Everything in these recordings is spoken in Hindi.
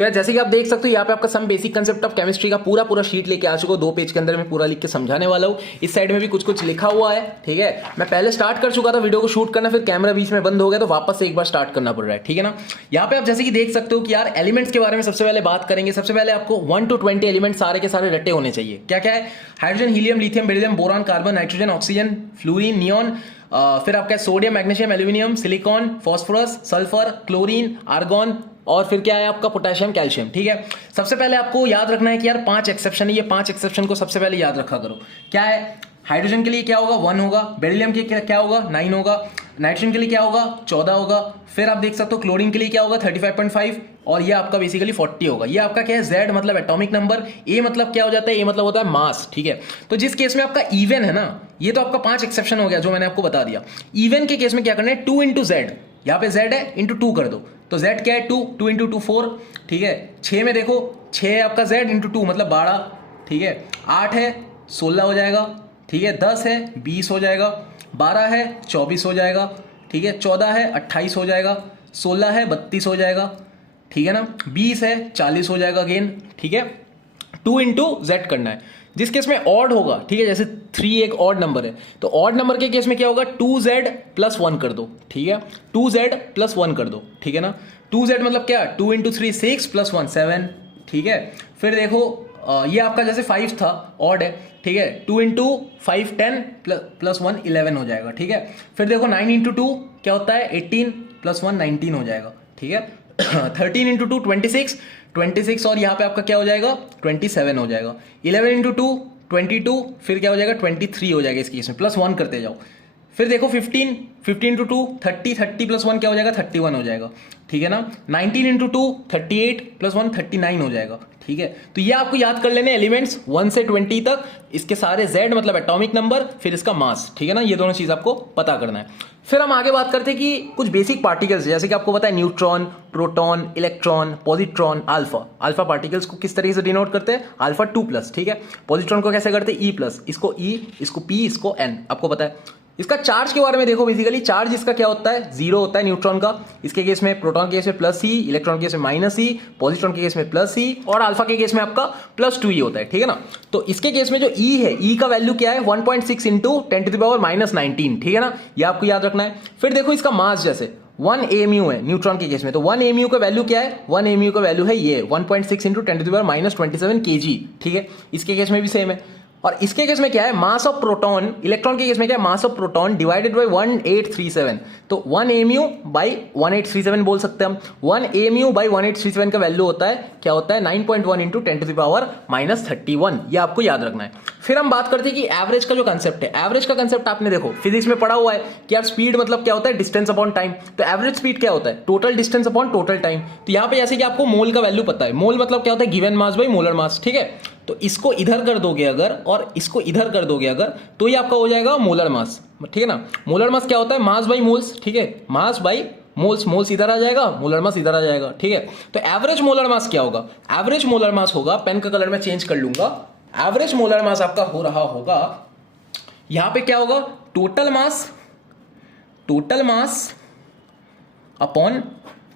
तो यार जैसे कि आप देख सकते हो यहाँ पे आपका some basic concept of chemistry का पूरा पूरा शीट लेके आ चुका हूँ। 2 पेज के अंदर मैं पूरा लिख के समझाने वाला हूँ। इस साइड में भी कुछ कुछ लिखा हुआ है, ठीक है। मैं पहले स्टार्ट कर चुका था वीडियो को शूट करना, फिर कैमरा बीच में बंद हो गया तो वापस से एक बार स्टार्ट करना पड़ रहा है, ठीक है ना। यहाँ पे आप जैसे कि देख सकते हो कि यार एलिमेंट्स के बारे में सबसे पहले बात करेंगे। सबसे पहले आपको 1 to 20 एलिमेंट सारे के सारे रटे होने चाहिए। क्या क्या है? Hydrogen, helium, lithium, beryllium, boron, carbon, nitrogen, oxygen, fluorine, neon, फिर आपका sodium, magnesium, aluminium, silicon, phosphorus, sulphur, chlorine, argon, और फिर क्या है आपका पोटेशियम, कैल्शियम, ठीक है। सबसे पहले आपको याद रखना है कि यार 5 एक्सेप्शन है, ये 5 एक्सेप्शन को सबसे पहले याद रखा करो। क्या है? हाइड्रोजन के लिए क्या होगा? 1 होगा। बेरिलियम के क्या होगा? 9 होगा। नाइट्रोजन के लिए क्या होगा? 14 होगा। फिर आप देख सकते हो क्लोरीन के लिए क्या होगा? 35.5, और ये आपका बेसिकली 40 होगा। ये आपका क्या है? Z मतलब एटॉमिक नंबर, A मतलब क्या हो जाता है? A मतलब होता है मास, ठीक है। तो जिस केस में आपका इवन है ना, ये तो आपका 5 एक्सेप्शन हो गया जो मैंने आपको बता दिया। इवन के केस में क्या करना है? 2 into Z, यहाँ पे Z है इंटू 2 कर दो, तो Z क्या है? 2, 2 into 2 4, ठीक है। 6 में देखो 6 है आपका Z इंटू 2 मतलब 12, ठीक है। 8 है 16 हो जाएगा, ठीक है। 10 है 20 हो जाएगा, 12 है 24 हो जाएगा, ठीक है। 14 है 28 हो जाएगा, 16 है 32 हो जाएगा, ठीक है ना। 20 है 40 हो जाएगा अगेन, ठीक है। 2 into Z करना है। जिस केस में ऑड होगा, ठीक है, जैसे 3 एक ऑड नंबर है, तो ऑड नंबर के केस में क्या होगा? 2Z प्लस 1 कर दो, ठीक है। 2Z प्लस 1 कर दो, ठीक है ना। 2Z मतलब क्या? 2 into 3 6 प्लस 1 7, ठीक है। फिर देखो ये आपका जैसे 5 था, ऑड है, ठीक है। 2 into 5 10 प्लस 1 11 हो जाएगा, ठीक है। फिर देखो 9 into 2 क्या होता है? 18 प्लस 1 19 हो जाएगा, ठीक है। 13 into 2 26, और यहाँ पे आपका क्या हो जाएगा? 27 हो जाएगा। 11 into 2 22, फिर क्या हो जाएगा? 23 हो जाएगा इस केस में, प्लस 1 करते जाओ। फिर देखो 15 into 2 30 प्लस 1 क्या हो जाएगा? 31 हो जाएगा, ठीक है ना। 19 into 2 38 प्लस 1 39 हो जाएगा, ठीक है। तो ये आपको याद कर लेने एलिमेंट्स 1 से 20 तक, इसके सारे Z मतलब एटॉमिक नंबर, फिर इसका मास, ठीक है ना। ये दोनों चीज आपको पता करना है। फिर हम आगे बात करते हैं कि कुछ बेसिक पार्टिकल्स, जैसे कि आपको पता है neutron, proton, electron, positron, alpha particles को किस तरीके से डिनोट करते हैं? अल्फा 2+, ठीक है। पॉजिट्रॉन को कैसे करते हैं? E+, इसको E, इसको P, इसको N, आपको पता है। इसका चार्ज के बारे में देखो, बेसिकली चार्ज इसका क्या होता है? 0 होता है न्यूट्रॉन का। इसके केस में, प्रोटॉन के केस में +E, इलेक्ट्रॉन के केस में -E, पॉजिट्रॉन के केस में +E, और अल्फा के केस में आपका +2E होता है, ठीक है ना। तो इसके केस में जो E है, E का वैल्यू क्या है? 1.6 इंटू 10⁻⁻19, ठीक है ना। ये आपको याद रखना है। फिर देखो इसका मास, जैसे 1 AMU है न्यूट्रॉन के केस में, तो 1 AMU का वैल्यू क्या है? 1 AMU का वैल्यू है ये 1.6 इंटू 10⁻27 kg, ठीक है। इसके केस में भी सेम है। और इसके केस में क्या है? मास ऑफ प्रोटॉन, इलेक्ट्रॉन के केस में क्या है? Mass of proton divided by 1837, तो 1 AMU बाई 1837 बोल सकते हैं हम। 1 AMU बाई 1837 का वैल्यू होता है, क्या होता है? 9.1 इंटू 10⁻31, ये आपको याद रखना है। फिर हम बात करते हैं कि एवरेज का जो कंसेप्ट है, एवरेज का कंसेप्ट आपने देखो फिजिक्स में पढ़ा हुआ है कि यार स्पीड मतलब क्या होता है? Distance upon time. तो एवरेज स्पीड क्या होता है? Total distance upon total time. तो यहाँ पे जैसे कि आपको मोल का वैल्यू पता है, मोल मतलब क्या होता है? Given mass by molar mass, ठीक है। तो इसको इधर कर दोगे अगर, और इसको इधर कर दोगे अगर, तो ये आपका हो जाएगा मोलर मास, ठीक है ना। मोलर मास क्या होता है? मास बाई मोल्स, ठीक है। मास बाई मोल्स, मोल्स इधर आ जाएगा, मोलर मास इधर आ जाएगा, ठीक है। तो एवरेज मोलर मास क्या होगा? एवरेज मोलर मास होगा, पेन का कलर मैं चेंज कर लूंगा। एवरेज मोलर मास आपका हो रहा होगा, यहां पे क्या होगा? Total mass upon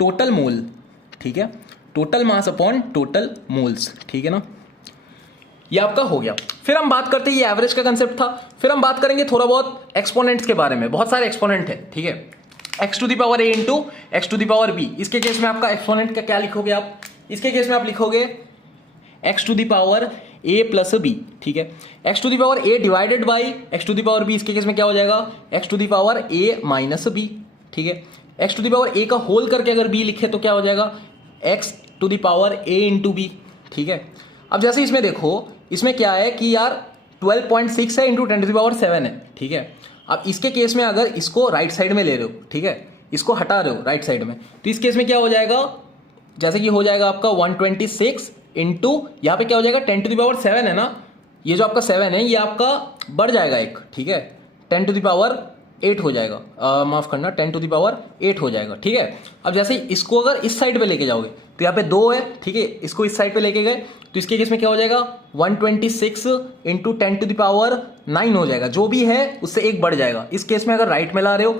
total mole, ठीक है। Total mass upon total moles, ठीक है ना। ये आपका हो गया। फिर हम बात करते हैं, ये एवरेज का कंसेप्ट था। फिर हम बात करेंगे थोड़ा बहुत एक्सपोनेंट्स के बारे में। बहुत सारे एक्सपोनेंट है, ठीक है। x⁴ इंटू x⁵b, इसके केस में आपका एक्सपोनेंट का क्या लिखोगे आप? इसके केस में आप लिखोगे x⁴a प्लस b, ठीक है। x⁴a डिवाइडेड बाई x⁵b, इसके केस में क्या हो जाएगा? x⁴a माइनस b, ठीक है। x⁴a का होल करके अगर b लिखे तो क्या हो जाएगा? x⁴a इंटू b, ठीक है। अब जैसे इसमें देखो, इसमें क्या है कि यार 12.6 है इंटू 10⁻7 है, ठीक है। अब इसके केस में अगर इसको राइट साइड में ले रहे हो, ठीक है, इसको हटा रहे हो राइट साइड में, तो इस केस में क्या हो जाएगा? जैसे कि हो जाएगा आपका 126 इंटू, यहाँ पे क्या हो जाएगा? 10⁻7 है ना, ये जो आपका 7 है ये आपका बढ़ जाएगा एक, ठीक है, 10⁸ हो जाएगा, माफ करना 10⁸ हो जाएगा, ठीक है। अब जैसे इसको अगर इस साइड पे लेके जाओगे तो यहाँ पे 2 है, ठीक है, इसको इस साइड पे लेके गए तो इसके केस में क्या हो जाएगा? 126 इंटू 10⁹ हो जाएगा, जो भी है उससे एक बढ़ जाएगा। इस केस में अगर राइट में ला रहे हो,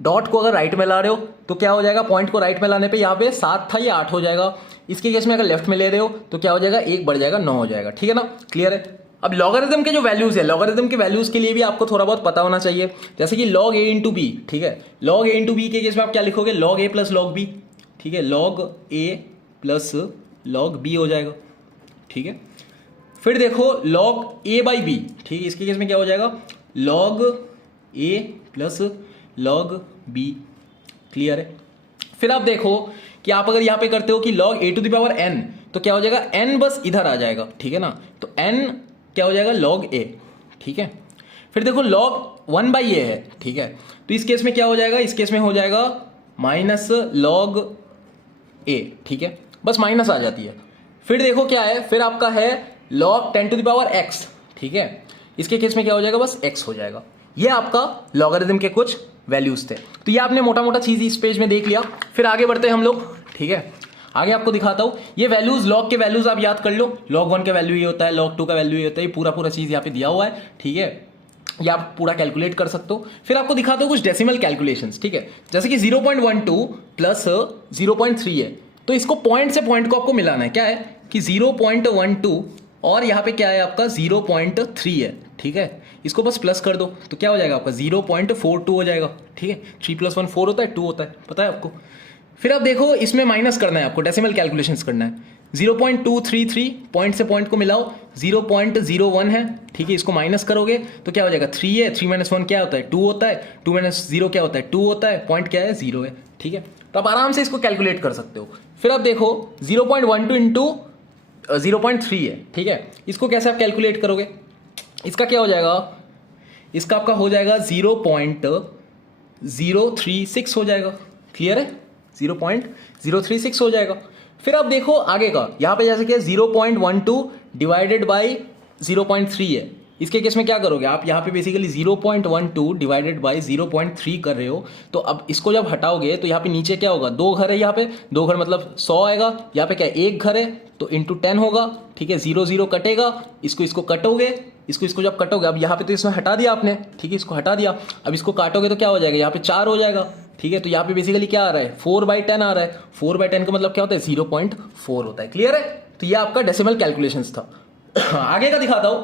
डॉट को अगर राइट में ला रहे हो तो क्या हो जाएगा, पॉइंट को राइट में लाने पे यहाँ पे 7 था, ये 8 हो जाएगा। इसके केस में अगर लेफ्ट में ले रहे हो तो क्या हो जाएगा, 1 बढ़ जाएगा, 9 हो जाएगा। ठीक है ना, क्लियर है। अब लॉगरिथम के जो वैल्यूज है, लॉगरिथम के वैल्यूज के लिए भी आपको थोड़ा बहुत पता होना चाहिए। जैसे कि log a इंटू बी, ठीक है, log a इंटू बी के केस में आप क्या लिखोगे, log a plus log b, ठीक है, log a plus log b हो जाएगा। ठीक है, फिर देखो log a बाई बी, ठीक है, इसके केस में क्या हो जाएगा, log a plus log b, clear है। फिर आप देखो कि आप अगर यहाँ पे करते हो कि log a to the power n, तो क्या हो जाएगा, n बस इधर आ जाएगा, ठीक है ना, तो n क्या हो जाएगा, log a, ठीक है। फिर देखो log 1 बाई a है, ठीक है, तो इस केस में क्या हो जाएगा, इस केस में हो जाएगा माइनस log a, ठीक है, बस माइनस आ जाती है। फिर देखो क्या है, फिर आपका है log 10 to the power x, ठीक है, इसके केस में क्या हो जाएगा, बस x हो जाएगा। ये आपका लॉगरिथम के कुछ वैल्यूज थे। तो ये आपने मोटा मोटा चीज इस पेज में देख लिया। फिर आगे बढ़ते हैं हम लोग, ठीक है, आगे आपको दिखाता हूं ये वैल्यूज, लॉग के वैल्यूज आप याद कर लो, log 1 का वैल्यू ये होता है, log 2 का वैल्यू ये होता है, ये पूरा चीज यहाँ पे दिया हुआ है, ठीक है, ये आप पूरा कैलकुलेट कर सकते हो। फिर आपको दिखाता हूं कुछ डेसिमल कैलकुलेशंस, ठीक है, जैसे कि 0.12 प्लस 0.3 है, तो इसको पॉइंट से पॉइंट को आपको मिलाना है। क्या है कि 0.12 और यहाँ पे क्या है आपका 0.3 है, ठीक है, इसको बस प्लस कर दो तो क्या हो जाएगा आपका 0.42 हो जाएगा। ठीक है, 3 + 1 4 होता है, 2 होता है, पता है आपको। फिर आप देखो इसमें माइनस करना है आपको, डेसिमल कैलकुलेशंस करना है। 0.233 पॉइंट से पॉइंट को मिलाओ, 0.01 है, ठीक है, इसको माइनस करोगे तो क्या हो जाएगा, 3 है, 3 - 1 क्या होता है, 2 होता है, 2 - 0 क्या होता है, 2 होता है, पॉइंट क्या है, 0 है। ठीक है, तो आप आराम से इसको कैलकुलेट कर सकते हो। फिर आप देखो 0.12 इंटू 0.3 है, ठीक है, इसको कैसे आप कैलकुलेट करोगे, इसका क्या हो जाएगा, इसका आपका हो जाएगा 0.036 हो जाएगा, क्लियर है, 0.036 हो जाएगा। फिर आप देखो आगे का, यहां पे जैसे कि 0.12 डिवाइडेड बाई 0.3 है, इसके केस में क्या करोगे आप, यहाँ पे बेसिकली 0.12 डिवाइडेड बाई 0.3 कर रहे हो, तो अब इसको जब हटाओगे तो यहाँ पे नीचे क्या होगा, 2 घर है, यहाँ पे 2 घर मतलब 100 आएगा, यहाँ पे क्या 1 घर है तो इंटू 10 होगा। ठीक है, 0 0 कटेगा, इसको कटोगे, इसको जब कटोगे, अब यहाँ पे तो इसमें हटा दिया आपने, ठीक है, इसको हटा दिया, अब इसको काटोगे तो क्या हो जाएगा, यहाँ पे 4 हो जाएगा। ठीक है, तो यहाँ पे बेसिकली क्या आ रहा है, 4/10 आ रहा है, 4/10 का मतलब क्या होता है, 0.4 होता है, क्लियर है। तो ये आपका डेसिमल कैलकुलेशंस था। आगे का दिखाता हूं,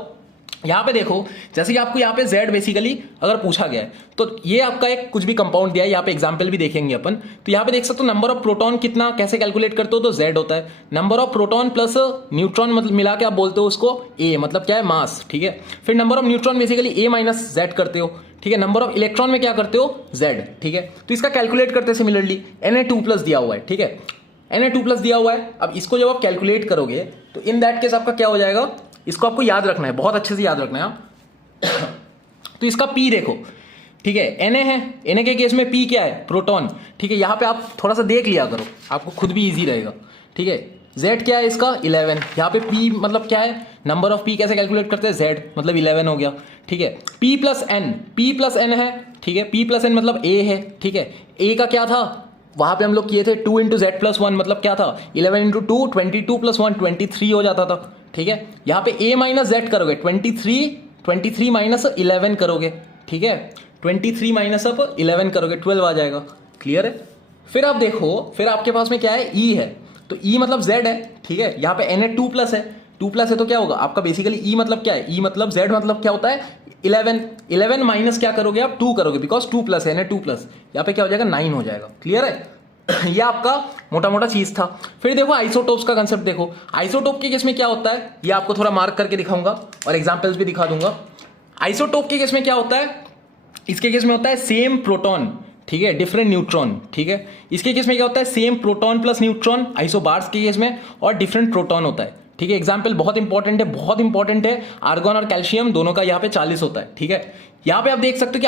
यहाँ पे देखो, जैसे कि आपको यहाँ पे Z बेसिकली अगर पूछा गया है तो ये आपका एक कुछ भी कंपाउंड दिया है, यहाँ पे एग्जांपल भी देखेंगे अपन। तो यहाँ पे देख सकते हो नंबर ऑफ प्रोटॉन कितना, कैसे कैलकुलेट करते हो, तो Z होता है number of proton plus neutron, मतलब मिला के आप बोलते हो उसको A, मतलब क्या है, मास। ठीक है, फिर number of neutron basically A - Z करते हो। ठीक है, नंबर ऑफ इलेक्ट्रॉन में क्या करते हो, Z। ठीक है, तो इसका कैलकुलेट करते हैं सिमिलरली, Na2+ दिया हुआ है, ठीक है, Na2+ दिया हुआ है। अब इसको जब आप कैलकुलेट करोगे तो इन दैट केस आपका क्या हो जाएगा, इसको आपको याद रखना है, बहुत अच्छे से याद रखना है आप। तो इसका P देखो, ठीक है, Na है, Na के केस में P क्या है, प्रोटॉन। ठीक है, यहां पे आप थोड़ा सा देख लिया करो, आपको खुद भी इजी रहेगा। ठीक है, Z क्या है इसका 11, यहाँ पे P मतलब क्या है, नंबर ऑफ P कैसे कैलकुलेट करते हैं, Z मतलब 11 हो गया। ठीक है, P + N है, ठीक है, P + N मतलब A है। ठीक है, A का क्या था, वहां पे हम लोग किए थे 2 × Z + 1, मतलब क्या था 11 × 2 22 + 1 23 हो जाता था। ठीक है, यहाँ पे A - Z करोगे, 23 - 11 करोगे। ठीक है, 23 - 11 करोगे, 12 आ जाएगा, क्लियर है। फिर आप देखो, फिर आपके पास में क्या है, E है, तो E मतलब Z है। ठीक है, यहाँ पे Na2+ है, 2+ है तो क्या होगा आपका बेसिकली E मतलब क्या है, E मतलब Z मतलब क्या होता है 11 माइनस क्या करोगे आप, 2 करोगे, बिकॉज 2+ है, Na2+, यहाँ पे क्या हो जाएगा 9 हो जाएगा, क्लियर है। ये आपका मोटा मोटा चीज था। फिर देखो आइसोटोप्स का कंसेप्ट देखो, आइसोटोप के केस में क्या होता है, ये आपको थोड़ा मार्क करके दिखाऊंगा और एग्जांपल्स भी दिखा दूंगा। आइसोटोप के केस में क्या होता है, इसके केस में होता है सेम प्रोटॉन, ठीक है, डिफरेंट न्यूट्रॉन। ठीक है, इसके केस में क्या होता है, same proton plus neutron, isobars के केस में, और डिफरेंट प्रोटॉन होता है। ठीक है, एग्जाम्पल बहुत इंपॉर्टेंट है, बहुत इंपॉर्टेंट है, आर्गॉन और कैल्शियम दोनों का यहाँ पे 40 होता है। ठीक है, यहाँ पे आप देख सकते हो कि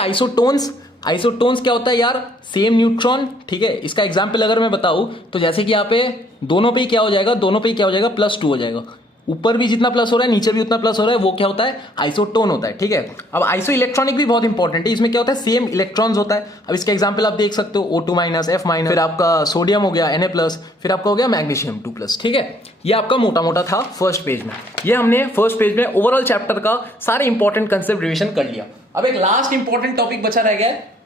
आइसोटोन्स क्या होता है यार, सेम न्यूट्रॉन। ठीक है, इसका एग्जाम्पल अगर मैं बताऊं तो जैसे कि यहाँ पे दोनों पे क्या हो जाएगा, +2 हो जाएगा, ऊपर भी जितना प्लस हो रहा है नीचे भी उतना प्लस हो रहा है, वो क्या होता है, आइसोटोन होता है। ठीक है, अब आइसो इलेक्ट्रॉनिक भी बहुत इंपॉर्टेंट है, इसमें क्या होता है, सेम इलेक्ट्रॉन्स होता है। अब इसका एग्जांपल आप देख सकते हो O2-, F-, फिर आपका सोडियम हो गया Na+, फिर आपका हो गया मैग्नीशियम 2+। ठीक है, ये आपका मोटा मोटा था फर्स्ट पेज में। ये हमने फर्स्ट पेज में ओवरऑल चैप्टर का सारे इंपॉर्टेंट कंसेप्ट रिविजन कर लिया। अब एक लास्ट इंपॉर्टेंट टॉपिक बचा रह गया है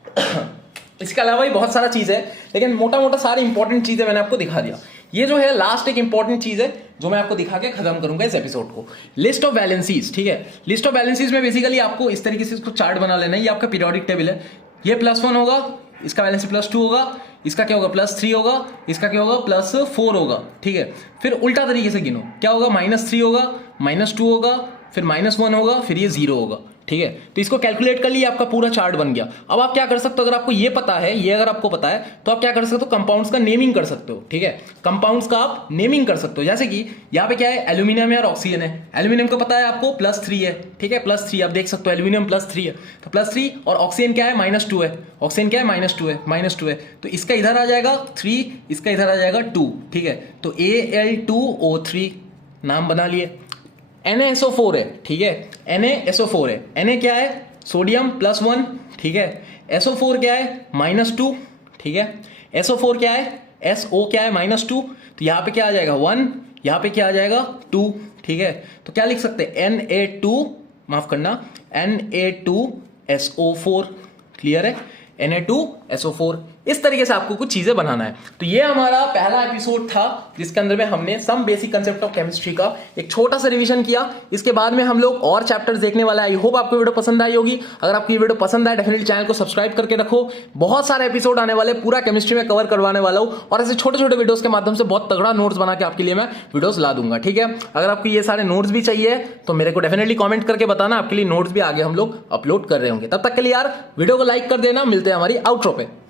इसके अलावा भी बहुत सारा चीज़ है, लेकिन मोटा मोटा सारी इंपॉर्टेंट चीज़ें मैंने आपको दिखा दिया। ये जो है लास्ट एक इंपॉर्टेंट चीज़ है जो मैं आपको दिखा के खत्म करूंगा इस एपिसोड को, लिस्ट ऑफ वैलेंसीज। ठीक है, लिस्ट ऑफ वैलेंसीज में बेसिकली आपको इस तरीके से इसको चार्ट बना लेना है। ये आपका पीरियोडिक टेबल है, ये +1 होगा, इसका वैलेंसी +2 होगा, इसका क्या होगा +3 होगा, इसका क्या होगा +4 होगा। ठीक है, फिर उल्टा तरीके से गिनो, क्या होगा -3 होगा, -2 होगा, फिर -1 होगा, फिर ये 0 होगा। ठीक है, तो इसको कैलकुलेट कर लिए, आपका पूरा चार्ट बन गया। अब आप क्या कर सकते हो, अगर आपको ये पता है, ये अगर आपको पता है तो आप क्या कर सकते हो, कंपाउंड्स का नेमिंग कर सकते हो। ठीक है, कंपाउंड्स का आप नेमिंग कर सकते हो, जैसे कि यहाँ पे क्या है, एल्यूमिनियम है और ऑक्सीजन है। एल्यूमिनियम का पता है आपको +3 है। ठीक है, +3 आप देख सकते हो, एल्यूमिनियम +3 है, तो +3, और ऑक्सीजन क्या है -2 है, ऑक्सीजन क्या है -2 है, -2 है, तो इसका इधर आ जाएगा 3, इसका इधर आ जाएगा 2। ठीक है, तो Al2O3 नाम बना लिए। NaSO4 है। ठीक है, NaSO4 है, Na क्या है, सोडियम +1। ठीक है, SO4 क्या है -2। ठीक है, SO4 क्या है, SO क्या है -2, तो यहाँ पे क्या आ जाएगा 1, यहाँ पे क्या आ जाएगा 2। ठीक है, तो क्या लिख सकते हैं, Na2, माफ करना, Na2SO4। क्लियर है, Na2SO4। इस तरीके से आपको कुछ चीजें बनाना है। तो ये हमारा पहला एपिसोड था जिसके अंदर में हमने some basic concept of chemistry का एक छोटा सा रिवीजन किया। इसके बाद में हम लोग और चैप्टर्स देखने वाला है। आई होप आपको वीडियो पसंद आई होगी। अगर आपको ये वीडियो पसंद आए, डेफिनेटली चैनल को सब्सक्राइब करके रखो। बहुत सारे एपिसोड आने वाले, पूरा केमिस्ट्री में कवर करवाने वाला हूं, और ऐसे छोटे छोटे वीडियोस के माध्यम से बहुत तगड़ा नोट्स बना के आपके लिए मैं वीडियोस ला दूंगा। ठीक है, अगर आपको ये सारे नोट्स भी चाहिए तो मेरे को डेफिनेटली कॉमेंट करके बताना, आपके लिए नोट्स भी आगे हम लोग अपलोड कर रहे होंगे। तब तक के लिए यार वीडियो को लाइक कर देना। मिलते हैं हमारी आउट्रो पे।